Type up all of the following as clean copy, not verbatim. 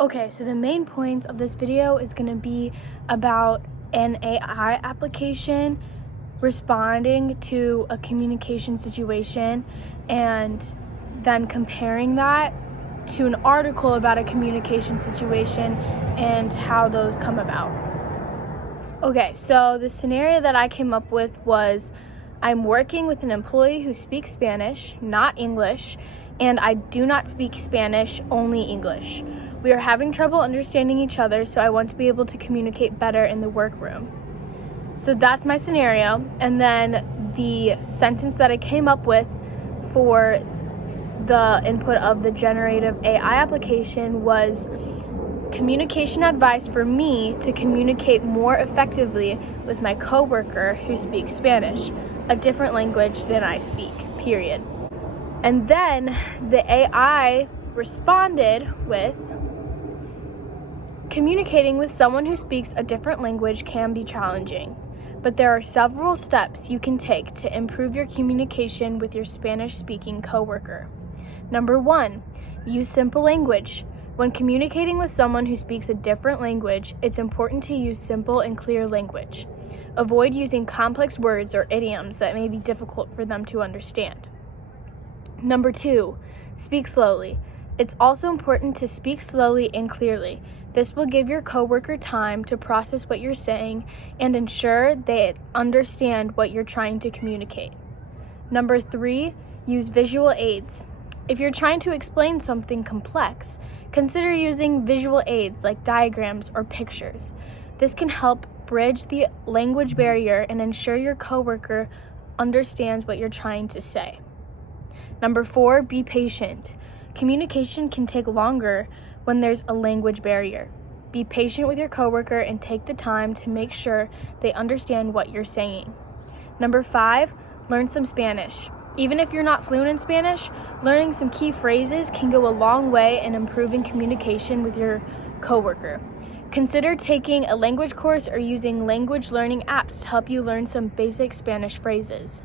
Okay, so the main point of this video is going to be about an AI application responding to a communication situation and then comparing that to an article about a communication situation and how those come about. Okay, so the scenario that I came up with was I'm working with an employee who speaks Spanish, not English, and I do not speak Spanish, only English. We are having trouble understanding each other, so I want to be able to communicate better in the workroom. So that's my scenario, and then the sentence that I came up with for the input of the generative AI application was communication advice for me to communicate more effectively with my coworker who speaks Spanish, a different language than I speak, period. And then the AI responded with, communicating with someone who speaks a different language can be challenging, but there are several steps you can take to improve your communication with your Spanish-speaking coworker. Number 1, use simple language. When communicating with someone who speaks a different language, it's important to use simple and clear language. Avoid using complex words or idioms that may be difficult for them to understand. Number 2, speak slowly. It's also important to speak slowly and clearly. This will give your coworker time to process what you're saying and ensure they understand what you're trying to communicate. Number 3, use visual aids. If you're trying to explain something complex, consider using visual aids like diagrams or pictures. This can help bridge the language barrier and ensure your coworker understands what you're trying to say. Number 4, be patient. Communication can take longer when there's a language barrier. Be patient with your coworker and take the time to make sure they understand what you're saying. Number 5, learn some Spanish. Even if you're not fluent in Spanish, learning some key phrases can go a long way in improving communication with your coworker. Consider taking a language course or using language learning apps to help you learn some basic Spanish phrases.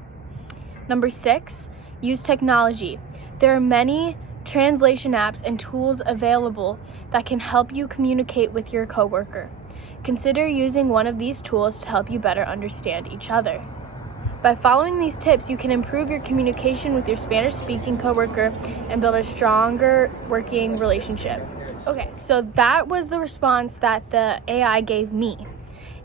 Number 6, use technology. There are many translation apps and tools available that can help you communicate with your coworker. Consider using one of these tools to help you better understand each other. By following these tips, you can improve your communication with your Spanish-speaking coworker and build a stronger working relationship. Okay, so that was the response that the AI gave me.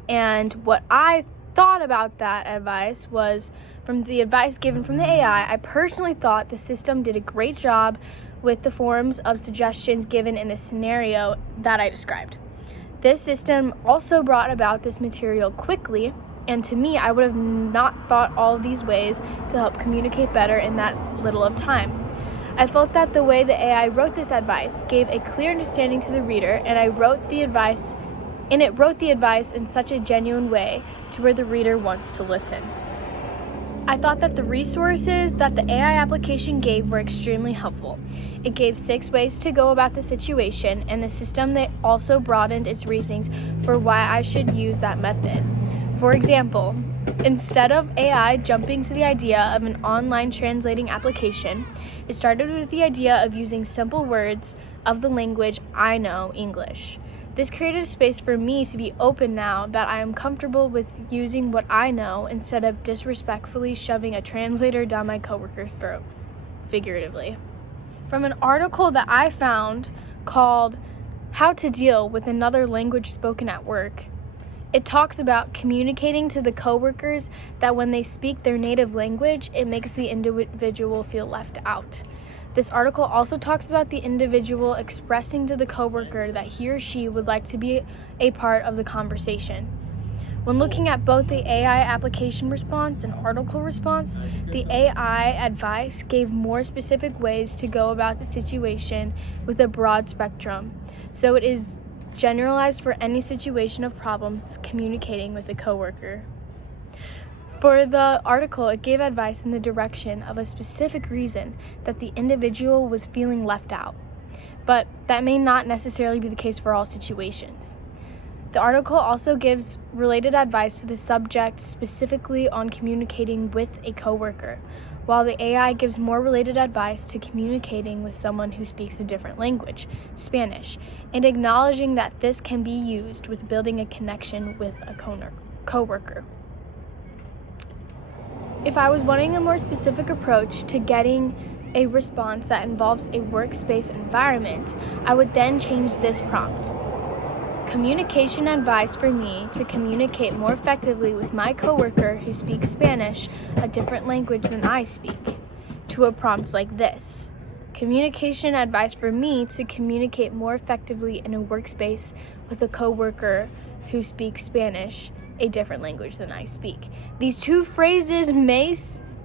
And what I thought about that advice was, from the advice given from the AI, I personally thought the system did a great job with the forms of suggestions given in the scenario that I described. This system also brought about this material quickly, and to me, I would have not thought all of these ways to help communicate better in that little of time. I felt that the way the AI wrote this advice gave a clear understanding to the reader, and it wrote the advice in such a genuine way to where the reader wants to listen. I thought that the resources that the AI application gave were extremely helpful. It gave 6 ways to go about the situation, and the system that also broadened its reasonings for why I should use that method. For example, instead of AI jumping to the idea of an online translating application, it started with the idea of using simple words of the language I know, English. This created a space for me to be open now that I am comfortable with using what I know instead of disrespectfully shoving a translator down my coworker's throat, figuratively. From an article that I found called How to Deal with Another Language Spoken at Work, it talks about communicating to the coworkers that when they speak their native language, it makes the individual feel left out. This article also talks about the individual expressing to the coworker that he or she would like to be a part of the conversation. When looking at both the AI application response and article response, the AI advice gave more specific ways to go about the situation with a broad spectrum, so it is generalized for any situation of problems communicating with a coworker. For the article, it gave advice in the direction of a specific reason that the individual was feeling left out, but that may not necessarily be the case for all situations. The article also gives related advice to the subject specifically on communicating with a coworker. while the AI gives more related advice to communicating with someone who speaks a different language, Spanish, and acknowledging that this can be used with building a connection with a coworker. If I was wanting a more specific approach to getting a response that involves a workspace environment, I would then change this prompt. Communication advice for me to communicate more effectively with my coworker who speaks Spanish, a different language than I speak, to a prompt like this. Communication advice for me to communicate more effectively in a workspace with a coworker who speaks Spanish, a different language than I speak. These two phrases may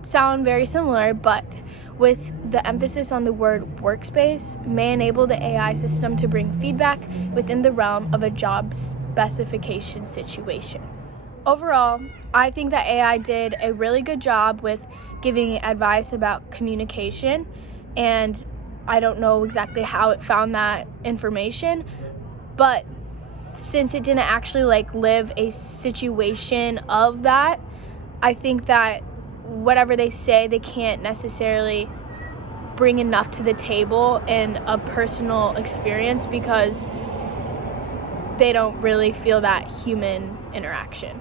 sound very similar, but with the emphasis on the word workspace, may enable the AI system to bring feedback within the realm of a job specification situation. Overall, I think that AI did a really good job with giving advice about communication, and I don't know exactly how it found that information, but since it didn't actually live a situation of that, I think that whatever they say, they can't necessarily bring enough to the table in a personal experience because they don't really feel that human interaction.